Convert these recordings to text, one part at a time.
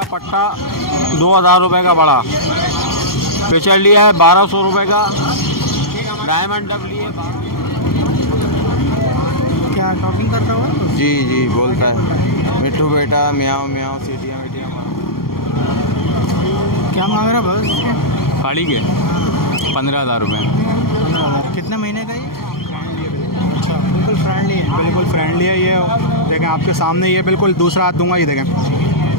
का पट्टा 2000 रुपये का बड़ा। पिचड़ लिया है 1200 रुपये का। डायमंड डब लिए। क्या टॉकिंग करता हुआ? जी जी बोलता है मिट्टू बेटा म्याओ म्याओ सीटियाँ वीटियाँ मार। क्या मांग रहा बस? गाड़ी के 15,000 रुपये। कितने महीने का ये? अच्छा, बिल्कुल फ्रेंडली है। बिल्कुल फ्रेंडली है ये। देखें आपके सामने ये बिल्कुल दूसरा हाथ दूंगा। ये देखें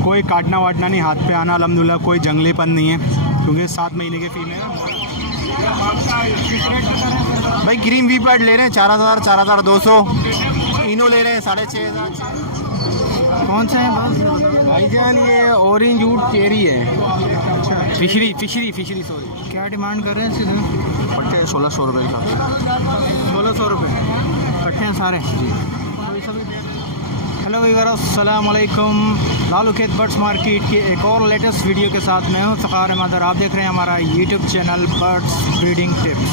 कोई काटना वाटना नहीं, हाथ पे आना अल्हम्दुलिल्लाह, कोई जंगलीपन नहीं है क्योंकि 7 महीने के फीमेल है। भाई ग्रीन वी पैड ले रहे हैं 4,000 4,200। इनो ले रहे हैं 6,500। कौन से हैं बस? भाईजान ये ऑरेंज वुड चेरी है। अच्छा, फिशरी सॉरी। क्या डिमांड कर रहे हैं सीधे? पट्टे 1600 रुपये का। 1600 रुपये कट्टे हैं सारे जी। हेलो वीवर, अस्सलाम वालेकुम। लालू खेत बर्ड्स मार्केट की एक और लेटेस्ट वीडियो के साथ मैं हूँ फ़खार अहमद और आप देख रहे हैं हमारा YouTube channel birds breeding tips.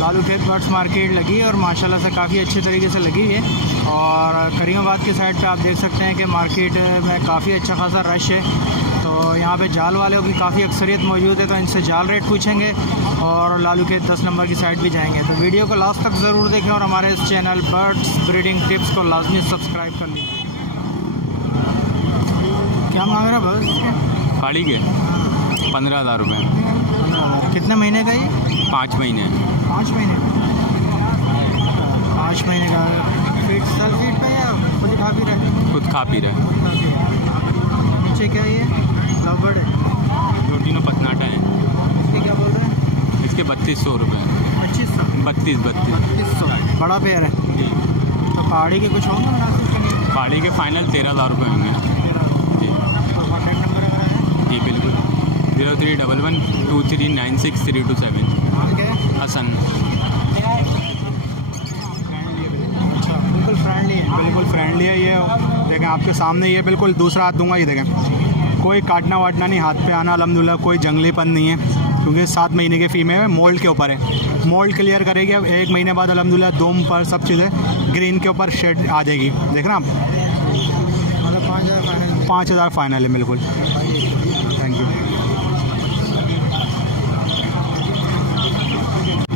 Lalu खेत बर्ड्स मार्केट लगी है और माशाल्लाह से काफ़ी अच्छे तरीके से लगी है। और करीमाबाद की साइड पे आप देख सकते हैं कि मार्केट में काफ़ी अच्छा खासा रश है। तो यहाँ पे जाल वालों की काफ़ी अक्सरियत मौजूद है, तो इनसे जाल रेट पूछेंगे और लालू खेत 10 नंबर की साइड भी जाएंगे। तो वीडियो को लास्ट तक ज़रूर देखें और हमारे इस चैनल बर्ड्स ब्रीडिंग टिप्स को लाजमी सब्सक्राइब कर लीजिए। क्या मांग रहा बस? गाड़ी के 15,000 रुपये। कितने महीने का ये? 5 महीने। 5 महीने 5 महीने का। फीट सेल्फ फीट पे या खुद खा पी रहे? खुद खा पी रहे। नीचे क्या ये लवबर्ड है? रोटीनो पतनाटा है। इसके क्या बोल रहे हैं? इसके 3200 रुपये। 2500 32। बड़ा पेयर है। तो पहाड़ी के कुछ होंगे मुनासिब के नहीं? गाड़ी के फाइनल 13,000 रुपये होंगे जी। तो कॉन्टैक्ट नंबर अगर है? जी बिल्कुल 0311 2396 327। नाम क्या है? हसन। अच्छा, बिल्कुल फ्रेंडली है। बिल्कुल फ्रेंडली है ये। देखें आपके सामने ये बिल्कुल दूसरा हाथ दूंगा। ये देखें कोई काटना वाटना नहीं, हाथ पे आना अल्हम्दुलिल्लाह, कोई जंगलीपन नहीं है क्योंकि 7 महीने के फीमेल है। मोल्ड के ऊपर है, मोल्ड क्लियर करेगी। अब 1 महीने बाद अल्हम्दुलिल्लाह दोम पर सब चीज़ें ग्रीन के ऊपर शेड आ जाएगी। देख रहे हैं आप? मतलब 5,000 फाइनल? 5,000 फाइनल है बिल्कुल। थैंक यू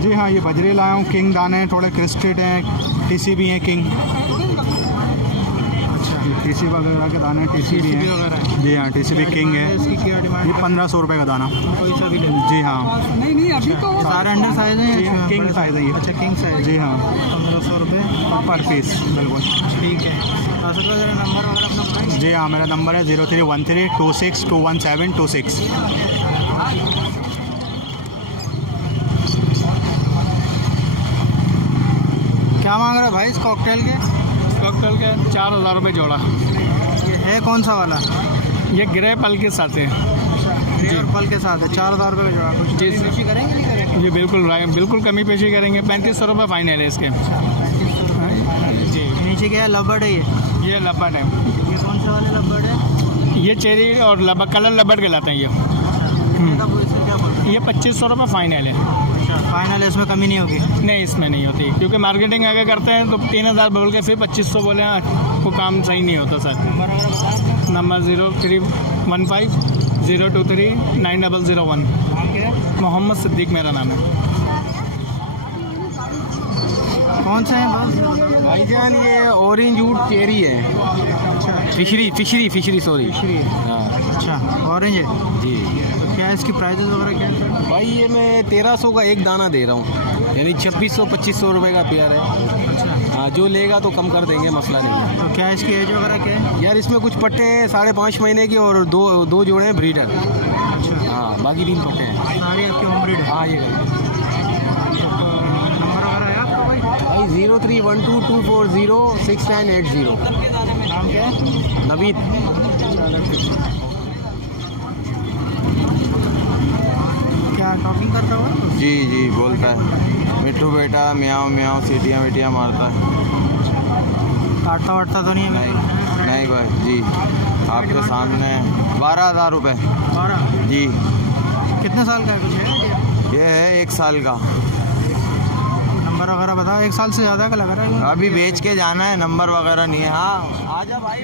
जी। हाँ ये बजरी लाया हूँ। किंग दाने हैं, थोड़े क्रिस्टेड हैं, टीसी भी हैं किंग। टीसी वगैरह के दाने, टीसी भी हैं वगैरह? जी हाँ, टीसी भी किंग है। इसकी क्या डिमांड? ये 1500 रुपये का दाना। कोई सा भी ले लो। जी हाँ। नहीं अभी तो सारे अंडर साइज हैं या इसमें? किंग साइज है ये। अच्छा, किंग साइज। जी हाँ, 1500 रुपये पर पीस बिल्कुल। ठीक है। असद वगैरह नंबर वगैरह अपना बताएं। जी हाँ, मेरा नंबर है 0313 26 217 26। क्या मांग रहा है भाई इस कॉकटेल के? कॉकटेल के 4,000 रुपये जोड़ा। ये है कौन सा वाला? ये ग्रे पल के साथ है जी, और पल के साथ है। 4,000 रुपये का जोड़ा। कुछ जी, कमी पेशी करेंगे नहीं करेंगे? जी बिल्कुल कमी पेशी करेंगे। 3500 रुपये फाइनल है इसके। जी नीचे क्या है? लबर्ड है ये? ये लबड़ है। ये कौन से वाले लबर्ड है? ये चेरी और कलर लबड़ कहलाते हैं ये। अच्छा, इसका क्या बोल रहे हैं? ये 2500 रुपये फाइनल है। अच्छा, फाइनल है, इसमें कमी नहीं होगी? नहीं इसमें नहीं होती क्योंकि मार्केटिंग अगर करते हैं तो 3,000 बोल के फिर 2500 बोले, वो काम सही नहीं होता सर। नंबर वगैरह बताएं। नंबर 0315 023 9001। नाम क्या है? मोहम्मद सिद्दीक मेरा नाम है। कौन से हैं बस? भाईजान ये ऑरेंज वुड चेरी है। अच्छा, फिशरी सॉरी। फिशरी है। हाँ अच्छा, ऑरेंज है। जी। तो क्या इसकी प्राइजेस वगैरह क्या है? भाई ये मैं 1300 का एक दाना दे रहा हूँ, यानी 2600-2500 रुपये का पेयर है। अच्छा, हाँ जो लेगा तो कम कर देंगे, मसला नहीं है। तो क्या इसकी एज वगैरह क्या है? यार इसमें कुछ पट्टे हैं 5.5 महीने के और दो जोड़े हैं ब्रीडर। अच्छा, हाँ बाकी 3 पट्टे हैं। सारी आपकी होम ब्रीड है? हाँ ये नंबर वगैरह है आपका भाई? भाई 0312240690। नाम क्या है? नवीद। क्या टॉकिंग करता हुआ? जी जी बोलता है मिट्टू बेटा म्याओ म्याओ सीटियाँ वीटियाँ मारता है। काटता वाटता तो नहीं है? नहीं नहीं भाई जी, आपके सामने 12,000 रुपये। 12? जी। कितने साल का है? कुछ है? ये है 1 साल का। नंबर वगैरह बताओ। 1 साल से ज़्यादा का लग रहा है। अभी बेच के जाना है, नंबर वगैरह नहीं है। हाँ आजा भाई।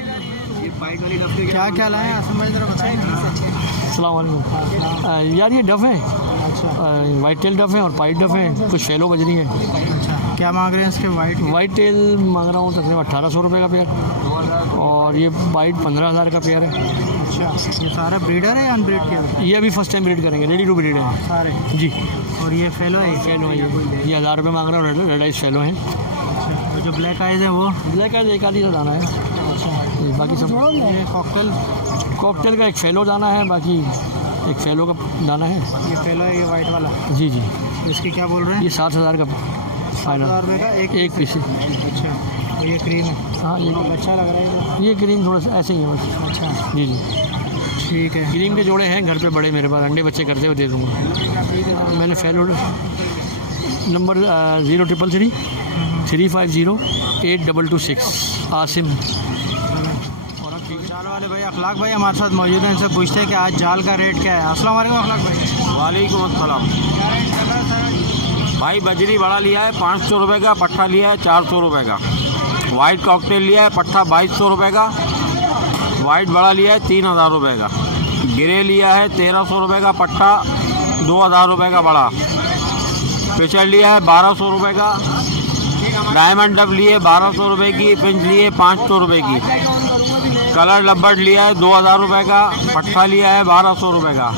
पाइट वाली डफ के क्या क्या लाए हैं आसम भाई, ज़रा बताएं। अस्सलाम वालेकुम यार, ये डफ है, अच्छा वाइट टेल डफ है और पाइट डफ है, कुछ शैलो बज रही है। अच्छा, क्या मांग रहे हैं इसके वाइट? वाइट टेल मांग रहा हूँ तकरीबन 1800 रुपये का पेयर, और ये वाइट 15,000 का पेयर है। अच्छा, ये सारा ब्रीडर है या अनब्रीड के? ये अभी फर्स्ट टाइम ब्रीड करेंगे, रेडी टू ब्रीड है सारे। जी। और ये फेलो है? फैलो है ये 1000 रुपये मांग रहा हूँ, रेड आइज फैलो है। अच्छा, और जो ब्लैक आइज है वो? ब्लैक आइज एक आधी का दाना है। अच्छा, बाकी सब ये कॉकटेल? कॉकटेल का एक फैलो दाना है, बाकी एक फैलो का दाना है। ये फेलो है, ये वाइट वाला? जी जी। इसकी क्या बोल रहे हैं? ये 7000 का 7,000 फाइनल, रुपये का एक पीस है। अच्छा, और ये क्रीम है? हाँ, ये अच्छा लग रहा है ये क्रीम थोड़ा सा ऐसे ही है बस। अच्छा जी जी, ठीक है। क्रीम के जोड़े हैं घर पे बड़े, मेरे पास अंडे बच्चे करते हुए दे दूँगा। मैंने फैलो नंबर 0333 350 8226 आसिम। जाल वाले भाई अखलाक भाई हमारे साथ मौजूद हैं, इनसे पूछते हैं कि आज जाल का रेट क्या है। अस्सलाम वालेकुम अखलाक भाई। वालेकुम अस्सलाम भाई। बजरी बड़ा लिया है 500 रुपये का, पट्ठा लिया है 400 रुपये का। वाइट कॉकटेल लिया है पट्ठा 2200 रुपये का। वाइट बड़ा लिया है 3000 रुपये का। गिरे लिया है 1300 रुपये का पट्ठा, 2000 रुपये का बड़ा। पिचड़ लिया है 1200 रुपये का। डायमंड डब लिए 1200 रुपये की। पिंच लिए 500 रुपये की। कलर लब्बट लिया है 2000 रुपये का। पट्ठा लिया है 1200 रुपये का।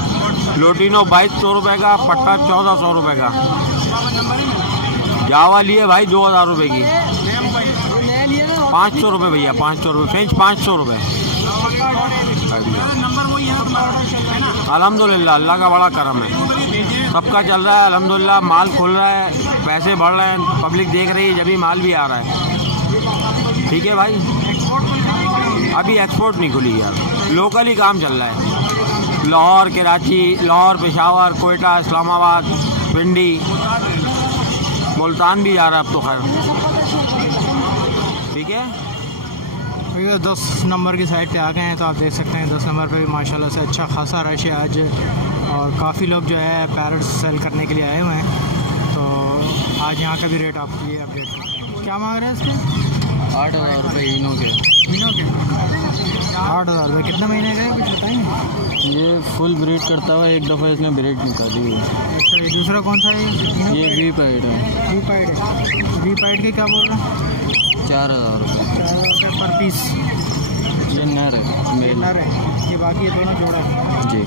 लोटिनो 2200 रुपये का। पट्टा 1400 रुपये का। जावा लिए भाई 2000 रुपये की। 500 रुपये भैया, 500 रुपये। फ्रेंच 500 रुपये। अल्हम्दुलिल्लाह, अल्लाह का बड़ा करम है, सबका चल रहा है अल्हम्दुलिल्लाह। माल खुल रहा है, पैसे बढ़ रहे हैं, पब्लिक देख रही है, जब भी माल भी आ रहा है। ठीक है भाई, अभी एक्सपोर्ट नहीं खुली यार, लोकल ही काम चल रहा है। लाहौर, कराची, लाहौर, पेशावर, कोयटा, इस्लामाबाद, पिंडी, मुल्तान भी जा रहा है अब तो खैर। ठीक है, भैया 10 नंबर की साइड पे आ गए हैं, तो आप देख सकते हैं 10 नंबर पे भी माशाल्लाह से अच्छा खासा रश है आज, और काफ़ी लोग जो है पैरट्स सेल करने के लिए आए हुए हैं। तो आज यहाँ का भी रेट आपको ये अपडेट करते हैं। क्या मांग रहे हैं इसके? 8000 रुपये इनों के। महीनों के 8000 रुपये। कितने महीने का है, कुछ बताएंगे? ये फुल ब्रीड करता हुआ एक दफ़ा इसने ब्रीड निकाली है। अच्छा, ये दूसरा कौन सा है? ये वी पाइड है। वी पाइड है। वी पाइड के क्या बोल रहे हैं? 4000 रुपये। 4000 रुपये पर पीस। ये नर है, मेल नर है ये, बाकी ये दोनों जोड़ा है। जी।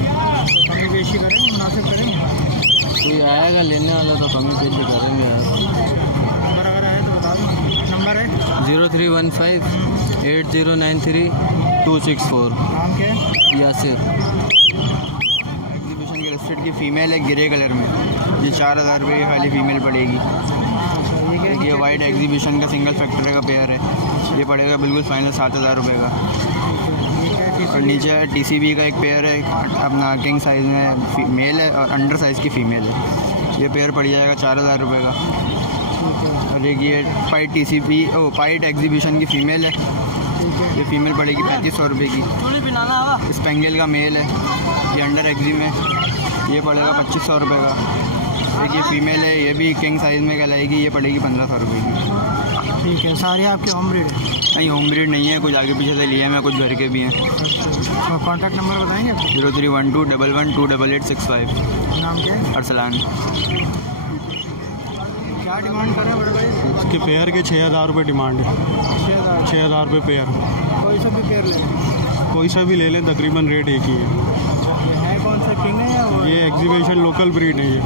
कमी बेशी करें, मुनासिब करें। कोई आएगा लेने वाला तो कमी पेशी करेंगे यार। नंबर अगर आए तो बता दो। नंबर है 0315 8093 264। नाम क्या है? यासिर। एग्जीबिशन के लिस्टेड की फ़ीमेल है ग्रे कलर में, ये 4000 रुपये की खाली फ़ीमेल पड़ेगी। अच्छा, ये क्या है? ये वाइट एग्जीबिशन का सिंगल फैक्ट्री का पेयर है, ये पड़ेगा बिल्कुल फाइनल 7000 रुपये का। ये क्या है? और नीचे TCB का एक पेयर है अपना, किंग साइज़ में मेल है और अंडर साइज़ की फ़ीमेल है, ये पेयर पड़ जाएगा 4000 रुपये का। और एक ये पाइट TCB पाइट एग्जीबिशन की फ़ीमेल है, ये फ़ीमेल पड़ेगी 3500 रुपये की। स्पेंगल का मेल है, ये अंडर एग्जी में, ये पड़ेगा 2500 रुपये का। एक ये फ़ीमेल है, ये भी किंग साइज़ में कहलाएगी, ये पड़ेगी 1500 रुपये की। ठीक है, सारे आपके होम ब्रीड है? नहीं, होम ब्रीड नहीं है, कुछ आगे पीछे से लिए हैं, मैं कुछ घर के भी हैं। अच्छा, और कॉन्टैक्ट नंबर बताएंगे? 0312 11 28865। नाम क्या है? अरसलान। क्या डिमांड कर रहे हैं बड़े भाई? इसके पेयर के 6000 रुपये डिमांड है। 6000। 6000 रुपये पेयर। कोई सा भी पेयर लें? कोई सा भी ले लें, तकरीबन रेट एक ही है। ये है कौन सा, किंग है या वो? ये एग्जीबिशन लोकल ब्रीड है, ये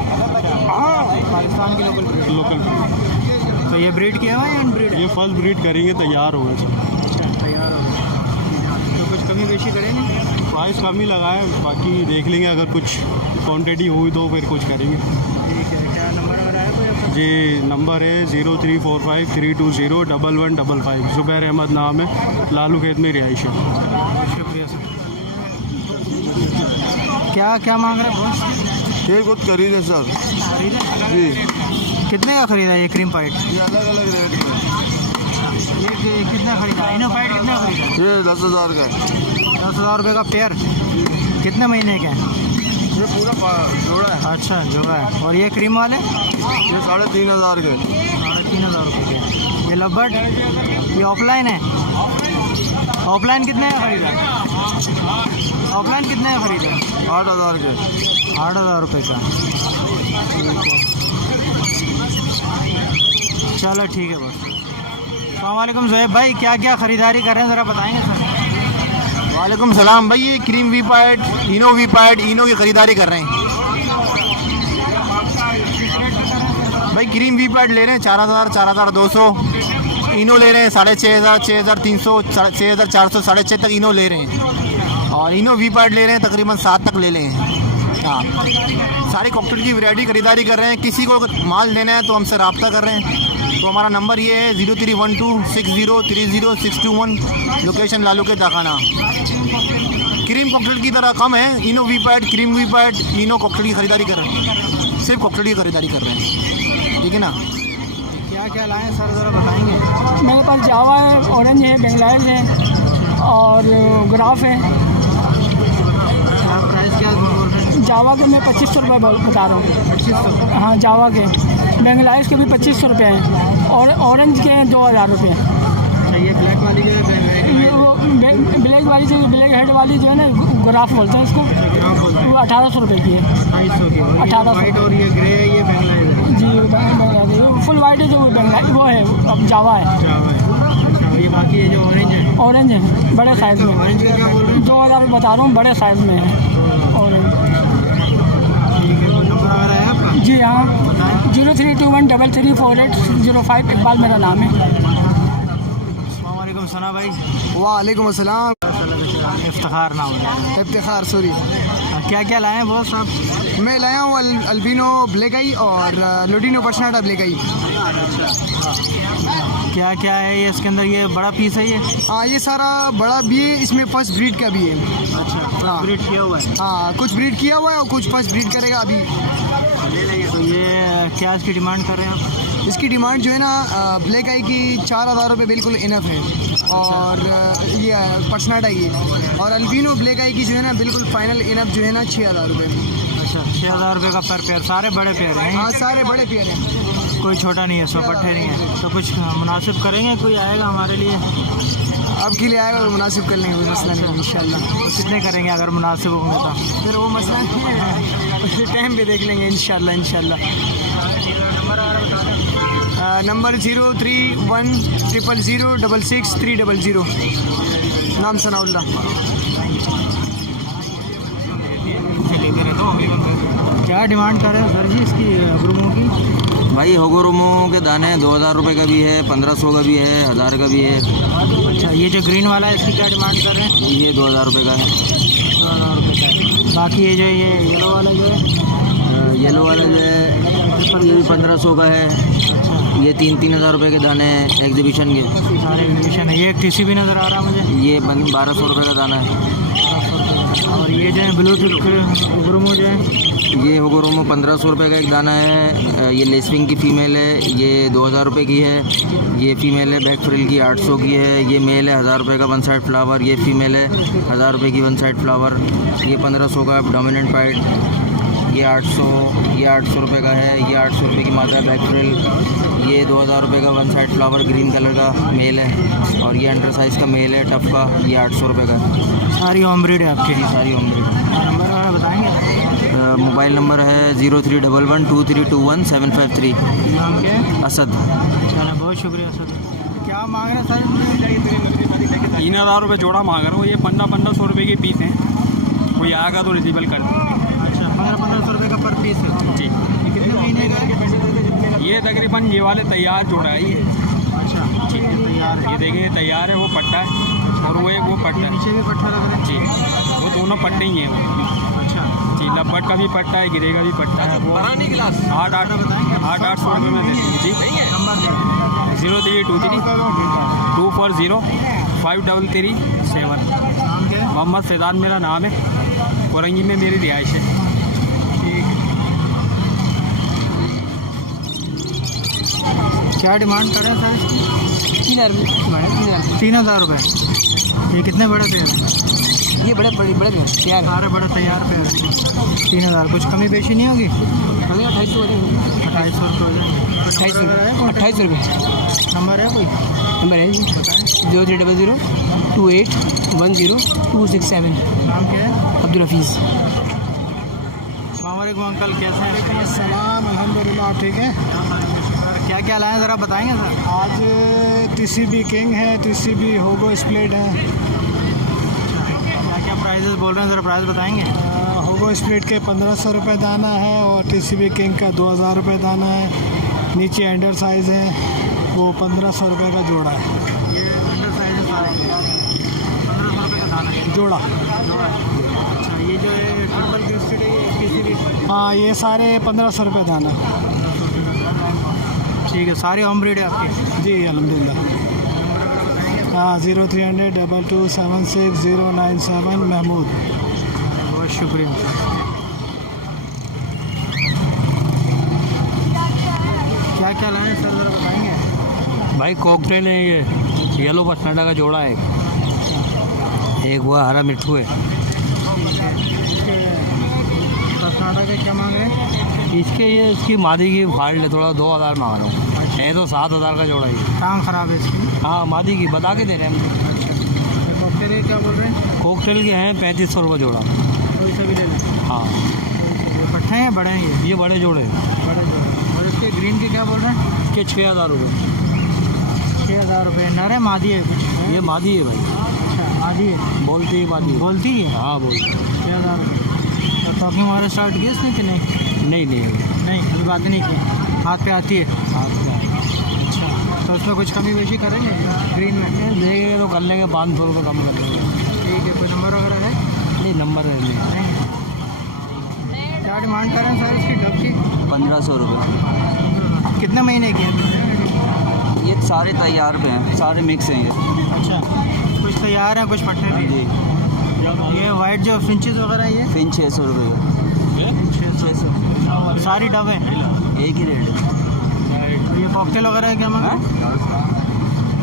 पाकिस्तान की लोकल ब्रीड। Local breed. तो ये ब्रीड किया हुआ है या अनब्रीड? ये फर्स्ट ब्रीड करेंगे, तैयार होगा सब। अच्छा, तैयार हो गया। तो कुछ कमी बेशी करेंगे? प्राइस कम ही लगाए, बाकी देख लेंगे, अगर कुछ क्वांटिटी हुई तो फिर कुछ करेंगे। ठीक है, क्या नंबर अगर आया कोई आपका? जी, नंबर है 0345 320 1155। ज़ुबैर अहमद नाम है, लालू खेत में रिहाइश है। शुक्रिया सर। क्या क्या मांग रहे हैं बॉस? ये कुछ खरीदे सर जी। कितने का खरीदा ये क्रीम पाइट? ये अलग अलग रेट में। ये कितना खरीदा? इनो पाइट कितना खरीदा? ये 10,000 का है। 10,000 रुपये का पेयर। कितने महीने के हैं? ये पूरा जोड़ा है। अच्छा, जोड़ा है। और ये क्रीम वाले? ये 3500 के। 3,500 रुपये के। ये लबर्ड, ये ऑफलाइन है? ऑफलाइन कितने का खरीदा? ऑफलाइन कितने का खरीदा? 8,000 के। 8,000 रुपये का। चलो ठीक है बस। अस्सलामुअलैकुम ज़ुहैब भाई, क्या क्या ख़रीदारी कर रहे हैं ज़रा बताएंगे सर? वालेकुम सलाम भाई, ये क्रीम वी पैड, इनो की ख़रीदारी कर रहे हैं भाई। क्रीम वी पैड ले रहे हैं 4,000, 4,200। इनो ले रहे हैं 6,500, 6,300, 6,400, 6,500 तक इनो ले रहे हैं। और इनो वी पैड ले रहे हैं तकरीबन 7 तक ले लें। हाँ, सारी कॉकटेल की वैरायटी खरीदारी कर रहे हैं। किसी को माल लेना है तो हमसे रब्ता कर रहे हैं। तो हमारा नंबर ये है 031260300621, लोकेशन लालू के दाखाना। क्रीम कॉकटेल की तरह कम है। इनो वी पैड, क्रीम वी पैड, इनो कॉकटेल की खरीदारी कर रहे हैं। सिर्फ कॉकटेल की खरीदारी कर रहे हैं, ठीक है ना। क्या क्या लाएँ सर ज़रा बताएंगे? मेरे पास जावा है, ऑरेंज है, बेंगलाइज है और ग्राफ है। आप प्राइस क्या बोल रहे हैं? जावा के मैं 2500 रुपये बता रहा हूँ। 2500? हाँ जावा के। बेंगलाइज के भी 2500 रुपये हैं और ऑरेंज के हैं 2,000 रुपये। अच्छा, ये ब्लैक वाली जो है वो ब्लैक वाली जो ब्लैक हेड वाली जो है ना, ग्राफ बोलते हैं इसको, वो 1,800 रुपये की है। 2,200 की। 1800। वाइट और ये ग्रे है, ये बेंगलाइज है। जी बेंगलाइज है, फुल वाइट है जो बेंगलाइज वो है, अब जावा है। जावा है। अच्छा, ये बाकी ये जो ऑरेंज है? ऑरेंज है बड़े साइज़ में। ऑरेंज का क्या बोल रहे हैं? 2,000 रुपये बता रहा हूँ, बड़े साइज़ में है ऑरेंज। ठीक है, नंबर आ रहा है आपका? जी हाँ, 0321334805 इकबाल मेरा नाम है। अस्सलाम वालेकुम सना भाई। वालेकुम अस्सलाम। इफ्तिखार नाम है। इफ्तिखार सूरी। क्या क्या लाए हैं बॉस आप? मैं लाया हूँ अल्बिनो ब्लैक आई और लोडिनो पर्सनाटा ब्लैक आई। क्या क्या है ये इसके अंदर? ये बड़ा पीस है ये? हाँ, ये सारा बड़ा भी है, इसमें फर्स्ट ब्रीड का भी है। अच्छा, ब्रीड किया हुआ है? हाँ, कुछ ब्रीड किया हुआ है और कुछ फर्स्ट ब्रीड करेगा अभी। तो ये क्या इसकी डिमांड कर रहे हैं आप? इसकी डिमांड जो है ना, ब्लैक आई की 4,000 रुपये बिल्कुल इनफ है। और ये पर्सनाटा की और अल्बिनो ब्लैक आई की जो है ना बिल्कुल फाइनल इनफ जो है ना 6,000 रुपये। अच्छा, 6,000 रुपये का पर पेयर। सारे बड़े पेयर हैं? हाँ, सारे बड़े पेयर हैं, कोई छोटा नहीं है, 100 पट्टे नहीं है। तो कुछ मुनासिब करेंगे? कोई आएगा हमारे लिए? अब के लिए आएगा तो मुनासिब कर लेंगे, कोई मसला नहीं इंशाल्लाह। तो कितने करेंगे अगर मुनासिब होंगे तो? फिर वो मसला नहीं है, उसी टाइम पे देख लेंगे इंशाल्लाह। नंबर 031000666300, नाम सनाउल्ला। क्या डिमांड कर रहे हैं सर जी इसकी ग्रूमों की? भाई होगोरुमो के दाने 2,000 रुपये का भी है, 1,500 का भी है, 1,000 का भी है। अच्छा, ये जो ग्रीन वाला है इसकी क्या डिमांड कर रहे हैं? ये 2,000 रुपये का है। 2,000 रुपये का है। बाकी ये जो ये येलो वाला जो है? येलो वाला जो है ये भी 1,500 का है। ये 3,000 रुपये के दाने हैं एग्जीबिशन के। सारे एग्जीबिशन है। ये एक टीसी भी नज़र आ रहा है मुझे। ये 1,200 रुपये का दाना है। 1200 रुपये। और ये जो है ब्लूटूथ ग्रूमो जो है? ये होगोरुमो 1,500 रुपये का एक दाना है। ये लेसविंग की फ़ीमेल है, ये 2,000 रुपये की है। ये फ़ीमेल है बैक फ्रिल की 800 की है। ये मेल है 1,000 रुपये का वन साइड फ्लावर। ये फ़ीमेल है 1,000 रुपये की वन साइड फ्लावर। ये 1,500 का डोमिनेंट पाइड। ये 800 रुपये का है। ये 800 रुपये की मादा है बैक फ्रिल। ये 2,000 रुपये का one side flower green colour का मेल है। और ये अंडर साइज़ का मेल है टफ का। ये 800 रुपये का है। सारी होम ब्रीड है आपकी? सारी होम ब्रीड। नंबर वाला बताएंगे? मोबाइल नंबर है 03112321 नाम क्या है? असद। चलो, बहुत शुक्रिया सर। क्या मांग रहे हैं सर? 3,000 रुपये जोड़ा मांग रहा हूँ। ये 1,500 रुपये के पीस हैं। कोई आएगा तो रिसीवल कर दो। अच्छा, 1,500 रुपये का पर पीस है जी। ये कितने महीने का है? ये तकरीबन ये वाले तैयार जोड़ा है ये। अच्छा, ठीक है, तैयार है। ये देखिए तैयार है, वो पट्टा है और वो एक वो पट्टा है। नीचे भी पट्टा लग रहा है? जी, वो दोनों पट्टे ही हैं वो। अच्छा जी, लब्बट का भी पट्टा है, गिरे का भी पट्टा है। वो 8,800 रुपये में देते हैं जी। नंबर दें। 0323 240 533 नाम क्या है? मोहम्मद सैदान मेरा नाम है। कोरंगी में मेरी रिहाइश है। ठीक है। क्या डिमांड करें सर? 3,000 रुपये। ये कितने बड़े पेड़ हैं? ये बड़े तैयार सारे बड़े तैयार पेड़ हैं। 3,000। कुछ कमी पेशी नहीं होगी? 2,800 2,250 रुपये हो जाएंगे। 28 रुपये। नंबर है कोई? नंबर है 0300281026 नाम क्या है? अब्दुल हफीज़। अस्सलाम वालेकुम अंकल, कैसे हैं? सलाम अल्हम्दुलिल्लाह ठीक है। सर क्या क्या लाए ज़रा बताएंगे सर? आज TCB किंग है, TCB होगो स्प्लिट है। क्या क्या प्राइजेस बोल रहे हैं, ज़रा प्राइस बताएंगे? होगो स्प्लिट के 1500 रुपये दाना है और TCB किंग का 2000 रुपये दाना है। नीचे अंडर साइज़ है वो 1500 रुपये का जोड़ा है। ये अंडर साइज सारे 1500 रुपये का दाना है जोड़ा। अच्छा, ये जो है ट्रिपल क्रिस्टेड है ये किसी भी हाँ ये सारे 1500 रुपये दाना। ठीक है, सारे होम ब्रीड है आपके? जी अल्हम्दुलिल्लाह। हाँ 03002276 महमूद। बहुत शुक्रिया। क्या क्या लाए सर ज़रा बताएंगे? भाई कॉकटेल है ये, येलो पसनाडा का जोड़ा है एक वो हरा मिट्ठू है। पसनाडा का क्या मांग रहे हैं? इसके ये इसकी मादी की फाल्ट है, थोड़ा 2000 मांग रहा हूँ। है तो 7000 का जोड़ा ही। टांग ख़राब है इसकी। हाँ मादी की बता के दे रहे हैं हम। कॉकटेल के क्या बोल रहे हैं? कॉकटेल के हैं 3500 रुपये जोड़ा। कोई सा भी ले लें। हाँ ये पट्टे हैं बड़े हैं ये बड़े जोड़े हैं। बड़े जो है। और इसके ग्रीन के क्या बोल रहे हैं? इसके 6000 रुपये। 6000 रुपये। नर है मादी है कुछ? ये मादी है भाई, अच्छा मादी है। बोलती है मादी है। बोलती है? हाँ बोल। 6000 रुपये। तो टॉकिंग वगैरह स्टार्ट की इसने कि नहीं? नहीं नहीं नहीं अभी बात नहीं की, हाथ पे आती है। हाँ अच्छा, तो उसमें कुछ कमी बेशी करेंगे ग्रीन में? देंगे तो कर लेंगे, 500 रुपये कम कर लेंगे। ठीक है, कोई नंबर वगैरह है? नहीं नंबर है नहीं। नहीं। क्या डिमांड कर रहे हैं सर इसकी डब की? 1500 रुपये। कितने महीने की है? ये सारे तैयार पे हैं, सारे मिक्स हैं ये। अच्छा, कुछ तैयार है कुछ पट्टे भी? जी ये वाइट जो फिंचेस वगैरह है ये? फिन 600 रुपये का। 600 सारी डब है? एक ही रेट है। ये कॉकटेल वगैरह है क्या मांग रहे हैं?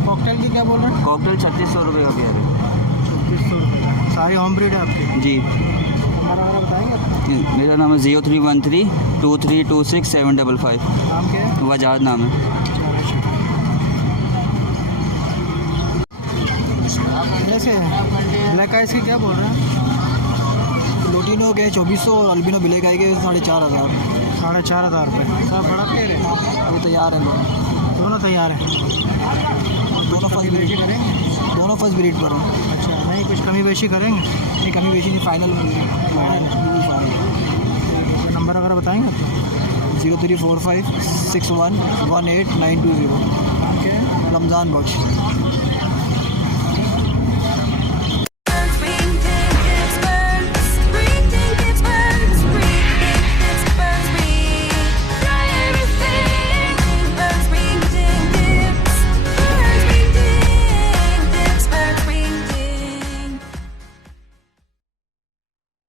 कॉकटेल की क्या बोल रहे हैं? कॉकटेल 3600 रुपये का भी है। 3600 रुपये। सारी होम ब्रीड है आपके? जी नंबर वगैरह बताएंगे? मेरा नाम है 0313232755। नाम क्या है? वजाद नाम है। कैसे ब्लैक आइस के क्या बोल रहे हैं? लुटिनो के 2400 और अल्बिनो ब्लैक आई के 4500। 4500 रुपये। सब बड़ा पेड़ है? वो तैयार है दोनों तैयार हैं? दोनों फर्स्ट ब्रीड करेंगे? दोनों फर्स्ट ब्रीड पर हैं। अच्छा, नहीं कुछ कमी बेशी करेंगे? नहीं कमी बेशी नहीं, फाइनल नंबर वगैरह बताएंगे आपको? 0345611892 नाम क्या है? रमज़ान बख्श।